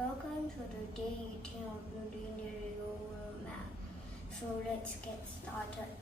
Welcome to the day eating of the Indian map. So let's get started.